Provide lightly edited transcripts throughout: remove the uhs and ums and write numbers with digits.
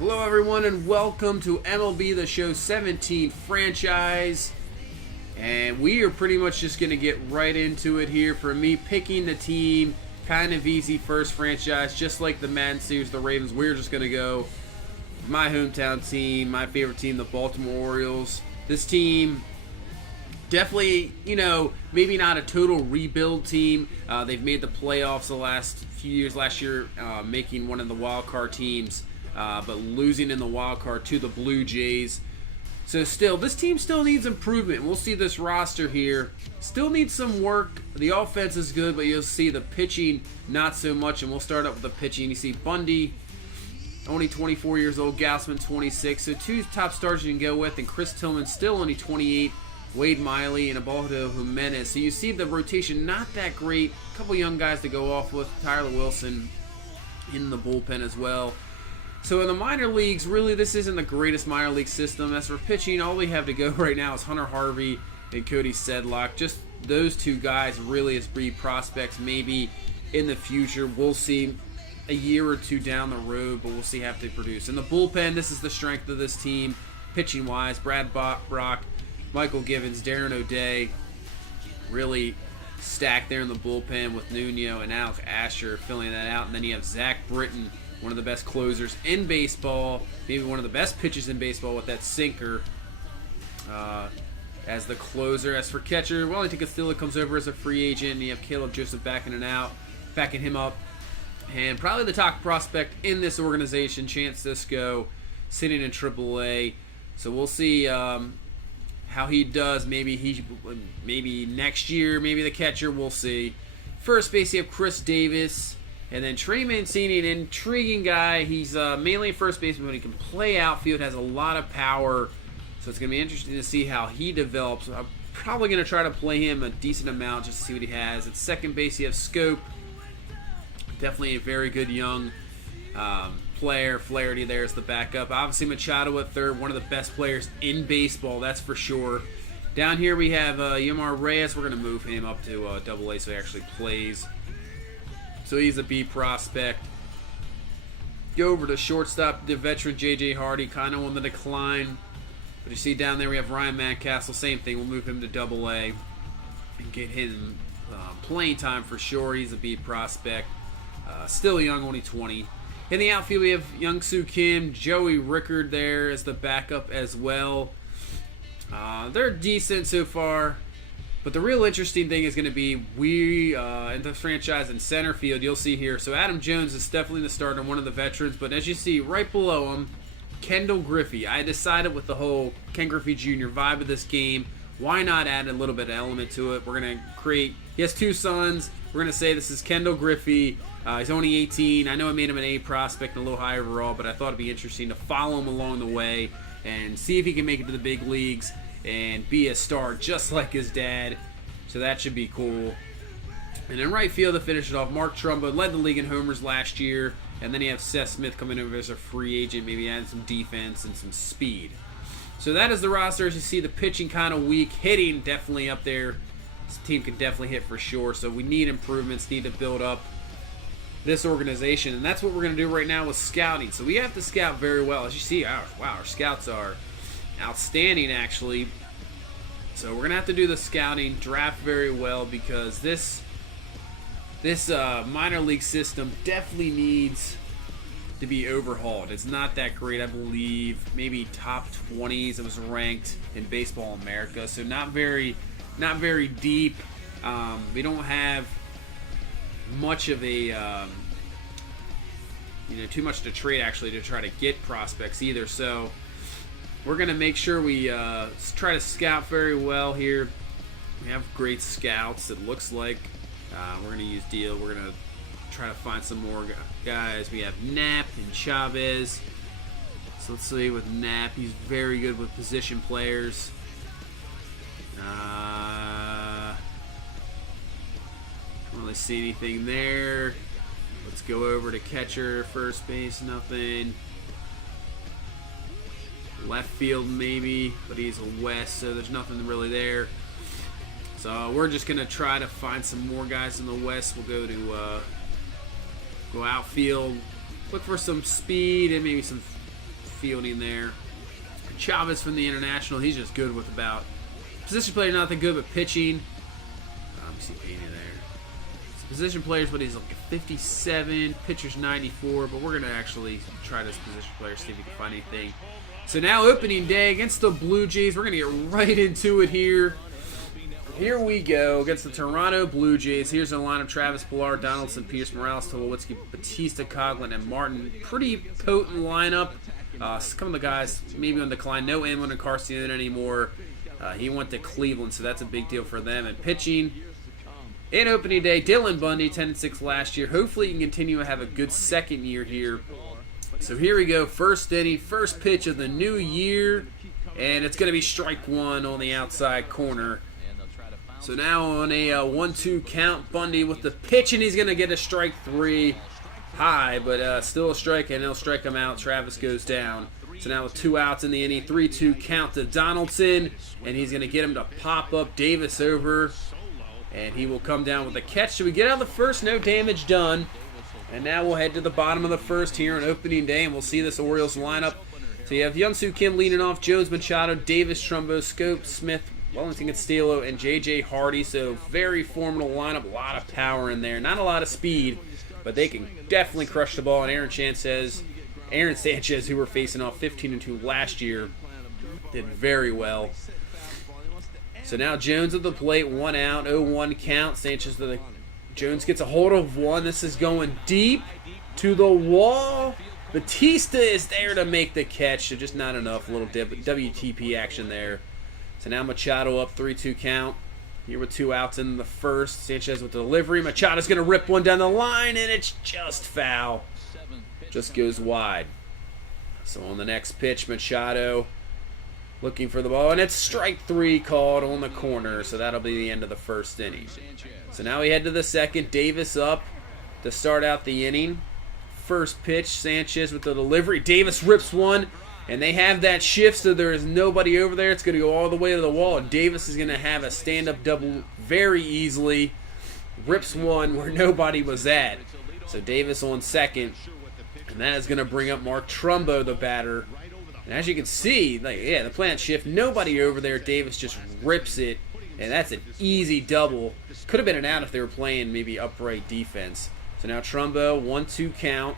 Hello everyone and welcome to MLB The Show 17 franchise. And we are pretty much just going to get right into it here. For me, picking the team, kind of easy first franchise, just like the Madden series, the Ravens. We're just going to go my hometown team, my favorite team, the Baltimore Orioles. This team, definitely, maybe not a total rebuild team. They've made the playoffs the last few years. Last year, making one of the wild card teams, but losing in the wild card to the Blue Jays. So still, this team still needs improvement. We'll see this roster here. Still needs some work. The offense is good, but you'll see the pitching not so much. And we'll start up with the pitching. You see Bundy, only 24 years old. Gausman, 26. So two top stars you can go with. And Chris Tillman, still only 28. Wade Miley and Ubaldo Jimenez. So you see the rotation not that great. A couple young guys to go off with. Tyler Wilson in the bullpen as well. So in the minor leagues, really this isn't the greatest minor league system. As for pitching, all we have to go right now is Hunter Harvey and Cody Sedlock. Just those two guys really as breed prospects maybe in the future. We'll see a year or two down the road, but we'll see how they produce. In the bullpen, this is the strength of this team. Pitching-wise, Brad Brock, Michael Givens, Darren O'Day, really stacked there in the bullpen with Nuno and Alex Asher filling that out. And then you have Zach Britton, one of the best closers in baseball, maybe one of the best pitchers in baseball with that sinker as the closer. As for catcher, Wellington Castillo comes over as a free agent, and you have Caleb Joseph backing him up. And probably the top prospect in this organization, Chance Sisco, sitting in AAA. So we'll see how he does. Maybe next year, maybe the catcher, we'll see. First base, you have Chris Davis. And then Trey Mancini, an intriguing guy. He's mainly a first baseman, but he can play outfield, has a lot of power. So it's going to be interesting to see how he develops. I'm probably going to try to play him a decent amount just to see what he has. At second base, you have Scope. Definitely a very good young player. Flaherty there is the backup. Obviously, Machado at third, one of the best players in baseball, that's for sure. Down here we have Yomar Reyes. We're going to move him up to AA so he actually plays. So he's a B prospect. Go over to shortstop, the veteran J.J. Hardy, kind of on the decline. But you see down there we have Ryan Mountcastle, same thing. We'll move him to AA and get him playing time for sure. He's a B prospect. Still young, only 20. In the outfield we have Young-Soo Kim, Joey Rickard there as the backup as well. They're decent so far. But the real interesting thing is going to be in the franchise in center field, you'll see here. So Adam Jones is definitely the starter, one of the veterans. But as you see right below him, Kendall Griffey. I decided with the whole Ken Griffey Jr. vibe of this game, why not add a little bit of element to it? We're going to create, he has two sons. We're going to say this is Kendall Griffey. He's only 18. I know I made him an A prospect and a little high overall, but I thought it'd be interesting to follow him along the way and see if he can make it to the big leagues and be a star just like his dad. So that should be cool. And in right field to finish it off, Mark Trumbo led the league in homers last year. And then you have Seth Smith coming over as a free agent, maybe adding some defense and some speed. So that is the roster. As you see, the pitching kind of weak. Hitting definitely up there. This team can definitely hit for sure. So we need improvements, need to build up this organization. And that's what we're going to do right now with scouting. So we have to scout very well. As you see, our scouts are outstanding actually. So we're gonna have to do the scouting, draft very well, because this minor league system definitely needs to be overhauled. It's not that great, I believe. Maybe top 20s. It was ranked in Baseball America, so not very deep. We don't have much of a too much to trade actually to try to get prospects either. So we're going to make sure we try to scout very well here. We have great scouts, it looks like. We're going to use Deal. We're going to try to find some more guys. We have Knapp and Chavez. So let's see with Knapp. He's very good with position players. Don't really see anything there. Let's go over to catcher, first base, nothing. Left field maybe, but he's a West, so there's nothing really there. So we're just gonna try to find some more guys in the West. We'll go outfield, look for some speed and maybe some fielding there. Chavez from the International, he's just good with about. Position player, not that good, but pitching. Let me see Pena there. So position players, but he's like a 57. Pitcher's 94, but we're going to actually try this position player, see if we can find anything. So now opening day against the Blue Jays. We're going to get right into it here. Here we go against the Toronto Blue Jays. Here's the lineup: Travis, Pilar, Donaldson, Pierce, Morales, Tulowitzki, Batista, Coghlan, and Martin. Pretty potent lineup. Some of the guys maybe on decline. No Amon and Carson anymore. He went to Cleveland, so that's a big deal for them. And pitching in opening day, Dylan Bundy, 10-6 last year. Hopefully he can continue to have a good second year here. So here we go, first inning, first pitch of the new year, and it's going to be strike one on the outside corner. So now on a 1-2 count, Bundy with the pitch, and he's going to get a strike three high, but still a strike, and they'll strike him out. Travis goes down. So now with 2 outs in the inning, 3-2 count to Donaldson, and he's going to get him to pop up Davis over, and he will come down with a catch. So we get out of the first, no damage done. And now we'll head to the bottom of the first here on opening day, and we'll see this Orioles lineup. So you have Hyun-Soo Kim leading off, Jones, Machado, Davis, Trumbo, Scope, Smith, Wellington Castillo, and J.J. Hardy. So very formidable lineup, a lot of power in there. Not a lot of speed, but they can definitely crush the ball. And Aaron Sanchez, who were facing off 15-2 last year, did very well. So now Jones at the plate, 1 out, 0-1 count. Jones gets a hold of one. This is going deep to the wall. Batista is there to make the catch, so just not enough. A little WTP action there. So now Machado up, 3-2 count. Here with 2 outs in the first. Sanchez with the delivery. Machado's going to rip one down the line, and it's just foul. Just goes wide. So on the next pitch, Machado looking for the ball, and it's strike 3 called on the corner, so that'll be the end of the first inning. So now we head to the second. Davis up to start out the inning. First pitch, Sanchez with the delivery. Davis rips one, and they have that shift, so there is nobody over there. It's going to go all the way to the wall, and Davis is going to have a stand-up double very easily. Rips one where nobody was at. So Davis on second, and that is going to bring up Mark Trumbo, the batter. And as you can see, the plant shift, nobody over there. Davis just rips it, and that's an easy double. Could have been an out if they were playing maybe upright defense. So now Trumbo, 1-2 count.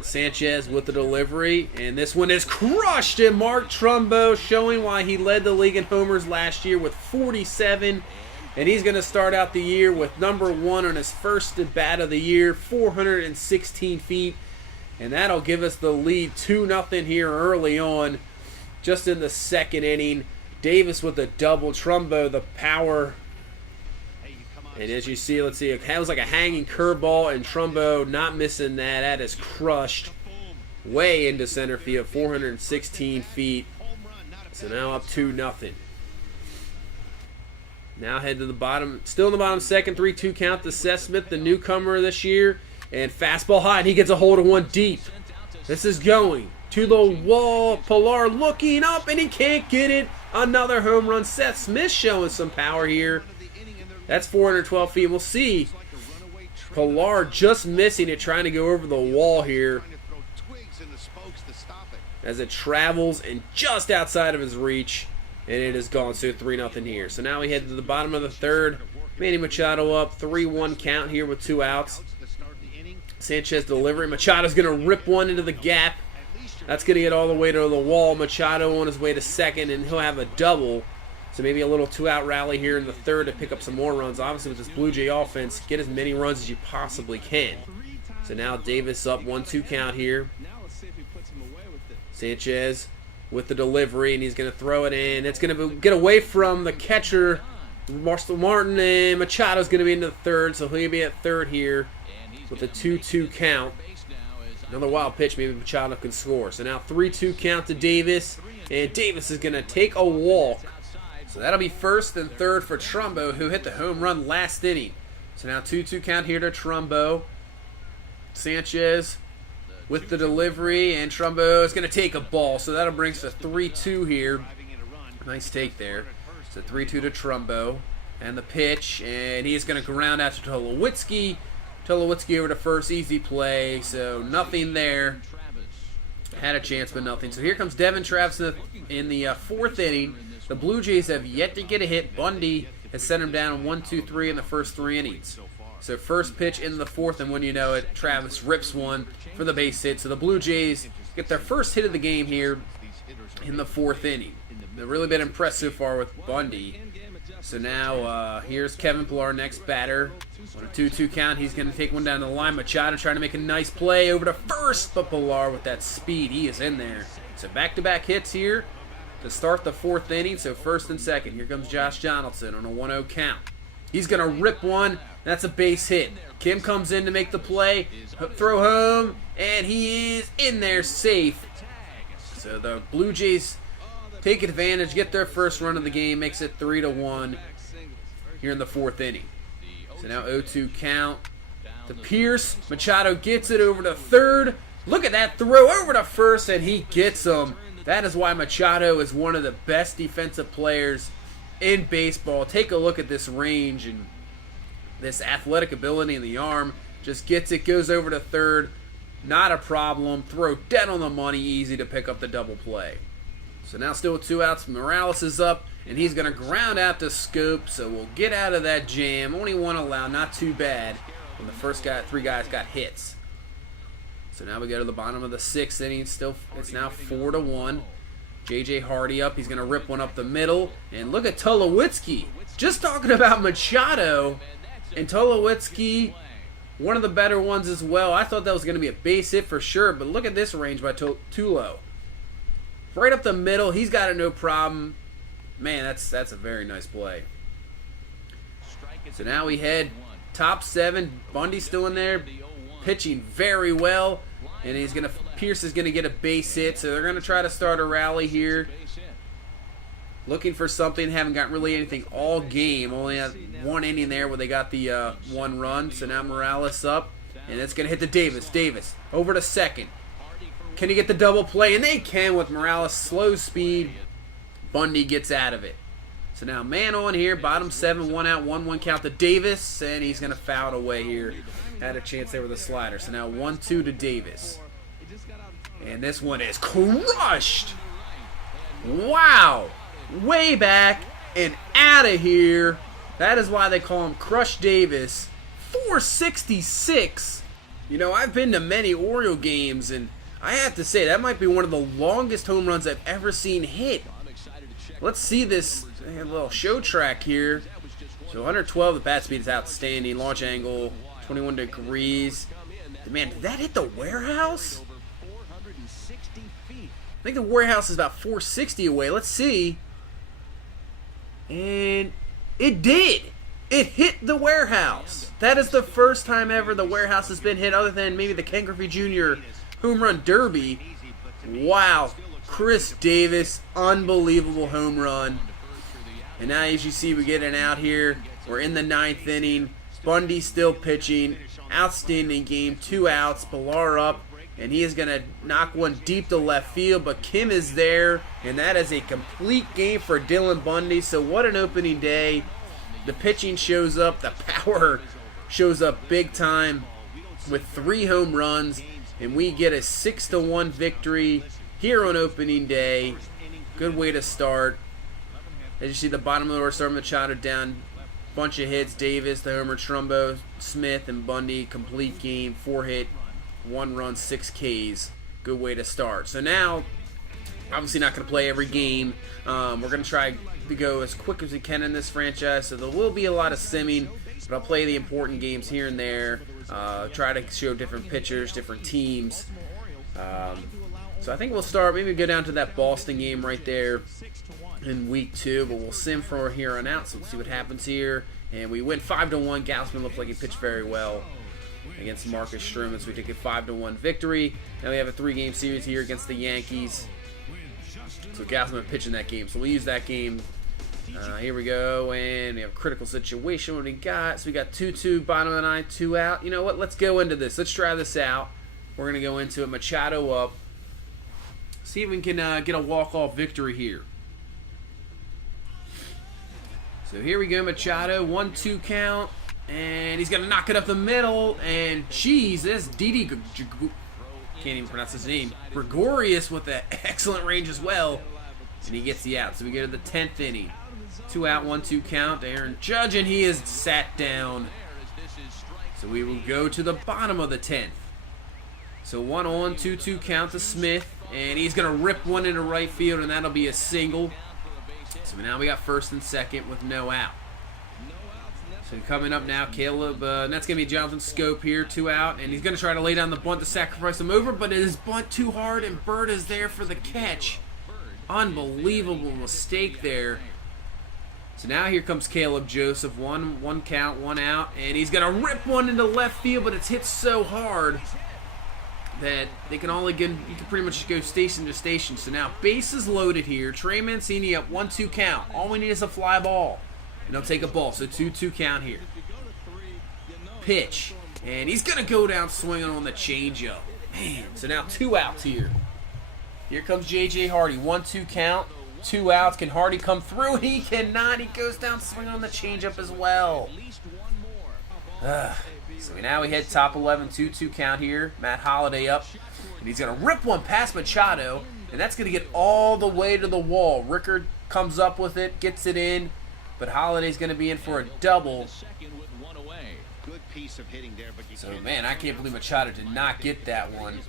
Sanchez with the delivery, and this one is crushed. And Mark Trumbo showing why he led the league in homers last year with 47. And he's going to start out the year with number 1 on his first at bat of the year, 416 feet. And that'll give us the lead 2-0 here early on, just in the second inning. Davis with a double, Trumbo the power. And as you see, let's see, it was like a hanging curveball, and Trumbo not missing that. That is crushed way into center field, 416 feet. So now up 2-0. Now head to the bottom, still in the bottom second, 3-2 count to Seth Smith, the newcomer this year. And fastball high, and he gets a hold of one deep. This is going to the wall. Pilar looking up, and he can't get it. Another home run. Seth Smith showing some power here. That's 412 feet. We'll see. Pilar just missing it, trying to go over the wall here as it travels and just outside of his reach, and it is gone. So 3-0 here. So now we head to the bottom of the third. Manny Machado up, 3-1 count here with 2 outs. Sanchez delivery. Machado's going to rip one into the gap. That's going to get all the way to the wall. Machado on his way to second, and he'll have a double. So maybe a little 2-out rally here in the third to pick up some more runs. Obviously, with this Blue Jay offense, get as many runs as you possibly can. So now Davis up, 1-2 count here. Sanchez with the delivery, and he's going to throw it in. It's going to get away from the catcher, Marcel Martin, and Machado's going to be into the third, so he'll be at third here with a 2-2 count. Another wild pitch, maybe Machado can score. So now 3-2 count to Davis, and Davis is going to take a walk. So that'll be first and third for Trumbo, who hit the home run last inning. So now 2-2 count here to Trumbo. Sanchez with the delivery, and Trumbo is going to take a ball. So that'll bring us to 3-2 here. Nice take there. So 3-2 to Trumbo. And the pitch, and he's going to ground out to Tulowitzki. Tulowitzki over to first, easy play, so nothing there. Had a chance, but nothing. So here comes Devin Travis in the fourth inning. The Blue Jays have yet to get a hit. Bundy has sent him down 1-2-3 in the first 3 innings. So first pitch in the fourth, and when you know it, Travis rips one for the base hit. So the Blue Jays get their first hit of the game here in the fourth inning. They've really been impressed so far with Bundy. So now here's Kevin Pillar, next batter. On a 2-2 count, he's going to take one down the line. Machado trying to make a nice play over to first, but Pillar with that speed, he is in there. So back-to-back hits here to start the fourth inning. So first and second, here comes Josh Donaldson on a 1-0 count. He's going to rip one. That's a base hit. Kim comes in to make the play, throw home, and he is in there safe. So the Blue Jays take advantage, get their first run of the game, makes it 3-1 here in the fourth inning. So now 0-2 count to Pierce. Machado gets it over to third. Look at that throw over to first, and he gets him. That is why Machado is one of the best defensive players in baseball. Take a look at this range and this athletic ability in the arm. Just gets it, goes over to third. Not a problem. Throw dead on the money, easy to pick up the double play. So now still with 2 outs, Morales is up, and he's going to ground out to Scope, so we'll get out of that jam. Only 1 allowed, not too bad when the first 3 guys got hits. So now we go to the bottom of the 6th inning. Still, it's now 4-1. J.J. Hardy up. He's going to rip one up the middle. And look at Tulowitzki. Just talking about Machado and Tulowitzki, one of the better ones as well. I thought that was going to be a base hit for sure, but look at this range by Tulo. Right up the middle. He's got it no problem. Man, that's a very nice play. So now we head top 7. Bundy's still in there, pitching very well. And Pierce is going to get a base hit, so they're going to try to start a rally here. Looking for something, haven't got really anything all game. Only had 1 inning there where they got the 1 run. So now Morales up, and it's going to hit to Davis. Davis over to second. Can he get the double play? And they can with Morales' slow speed. Bundy gets out of it. So now man on here, bottom 7, 1 out, 1-1 count to Davis, and he's going to foul it away here. Had a chance there with a slider. So now 1-2 to Davis. And this one is crushed. Wow. Way back and out of here. That is why they call him Crush Davis. 466. You know, I've been to many Oriole games, and I have to say, that might be one of the longest home runs I've ever seen hit. Let's see this little show track here. So 112, the bat speed is outstanding. Launch angle, 21 degrees. Man, did that hit the warehouse? I think the warehouse is about 460 away. Let's see. And it did. It hit the warehouse. That is the first time ever the warehouse has been hit, other than maybe the Ken Griffey Jr. home run derby. Wow. Chris Davis, unbelievable home run. And now, as you see, we get an out here. We're in the 9th inning. Bundy still pitching. Outstanding game. 2 outs. Pillar up. And he is going to knock one deep to left field. But Kim is there. And that is a complete game for Dylan Bundy. So what an opening day. The pitching shows up. The power shows up big time with 3 home runs. And we get a 6-1 victory here on opening day. Good way to start. As you see, the bottom of the order, starting Machado down. Bunch of hits. Davis, the homer, Trumbo, Smith, and Bundy. Complete game. 4 hit, 1 run, 6 Ks. Good way to start. So now, obviously not going to play every game. We're going to try to go as quick as we can in this franchise. So there will be a lot of simming. But I'll play the important games here and there. Try to show different pitchers, different teams. So I think we'll start, maybe go down to that Boston game right there in week 2, but we'll sim from here on out, so we'll see what happens here. And we win 5-1. Gausman looked like he pitched very well against Marcus Stroman, so we take a 5-1 victory. Now we have a 3-game series here against the Yankees. So Gausman pitching that game, so we'll use that game. Here we go, and we have a critical situation. What do we got? So we got 2-2, bottom of the 9th, 2 out. You know what? Let's go into this. Let's try this out. We're going to go into it. Machado up. See if we can get a walk-off victory here. So here we go, Machado. 1-2 count. And he's going to knock it up the middle. And, geez, that's can't even pronounce his name. Gregorius with an excellent range as well. And he gets the out. So we go to the 10th inning. 2 out, 1-2 count. Aaron Judge, and he is sat down. So we will go to the bottom of the 10th. So 1 on, 2-2 count to Smith. And he's going to rip one into right field, and that'll be a single. So now we got first and second with no out. So coming up now, Caleb, and that's going to be Jonathan Scope here, 2 out. And he's going to try to lay down the bunt to sacrifice him over, but it is bunt too hard, and Bird is there for the catch. Unbelievable mistake there. So now here comes Caleb Joseph, one count, 1 out, and he's going to rip one into left field, but it's hit so hard that they can only get, you can pretty much just go station to station. So now bases loaded here. Trey Mancini up 1-2 count. All we need is a fly ball, and they'll take a ball. So 2-2 count here. Pitch, and he's going to go down swinging on the changeup. Man, so now 2 outs here. Here comes J.J. Hardy, 1-2 count. 2 outs. Can Hardy come through? He cannot. He goes down swinging on the changeup as well. So now we hit top 11, 2-2 count here. Matt Holliday up, and he's going to rip one past Machado, and that's going to get all the way to the wall. Rickard comes up with it, gets it in, but Holliday's going to be in for a double. So, man, I can't believe Machado did not get that one.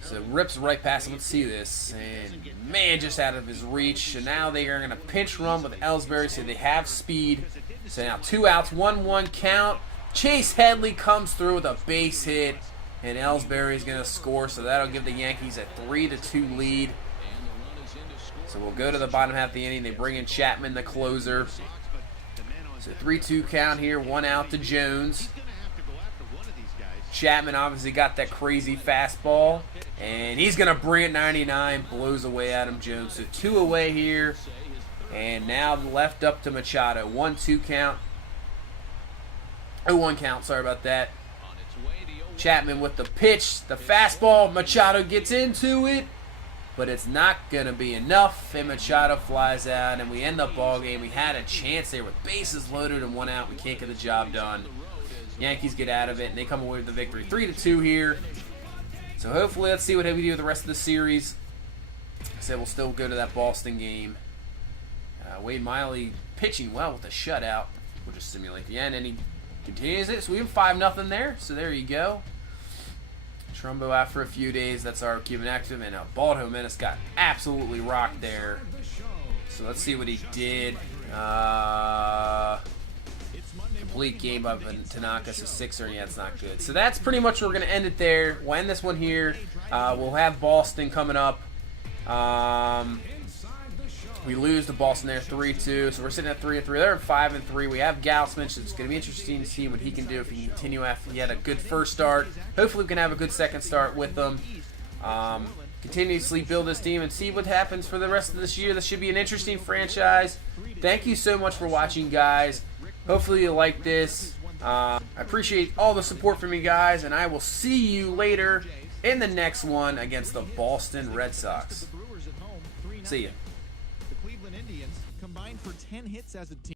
So rips right past him. Let's see this. And, man, just out of his reach. And now they are going to pinch run with Ellsbury, so they have speed. So now 2 outs, 1-1 count. Chase Headley comes through with a base hit, and Ellsbury is going to score, so that'll give the Yankees a 3-2 lead. So we'll go to the bottom half of the inning. They bring in Chapman, the closer. So 3-2 count here, 1 out to Jones. Chapman obviously got that crazy fastball, and he's going to bring it 99, blows away Adam Jones. So 2 away here, and now left up to Machado. 1-2 count. 0-1 count, sorry about that. Chapman with the pitch, the fastball. Machado gets into it, but it's not going to be enough, and Machado flies out, and we end the ball game. We had a chance there with bases loaded and 1 out. We can't get the job done. Yankees get out of it, and they come away with the victory. 3-2 here. So hopefully, let's see what we do with the rest of the series. Like I said, we'll still go to that Boston game. Wade Miley pitching well with a shutout. We'll just simulate the end, and he continues it. So we have 5-0 there. So there you go. Trumbo out for a few days. That's our Cuban active. And Baldo Menace got absolutely rocked there. So let's see what he did. Complete game by Tanaka. So 6er. Yeah, it's not good. So that's pretty much where we're going to end it there. We'll end this one here. We'll have Boston coming up. We lose to Boston there 3-2, so we're sitting at 3-3. They're at 5-3. We have Gausman, so it's going to be interesting to see what he can do if he can continue after he had a good first start. Hopefully we can have a good second start with them. Continuously build this team and see what happens for the rest of this year. This should be an interesting franchise. Thank you so much for watching, guys. Hopefully you like this. I appreciate all the support from you guys, and I will see you later in the next one against the Boston Red Sox. See ya. Indians combined for 10 hits as a team.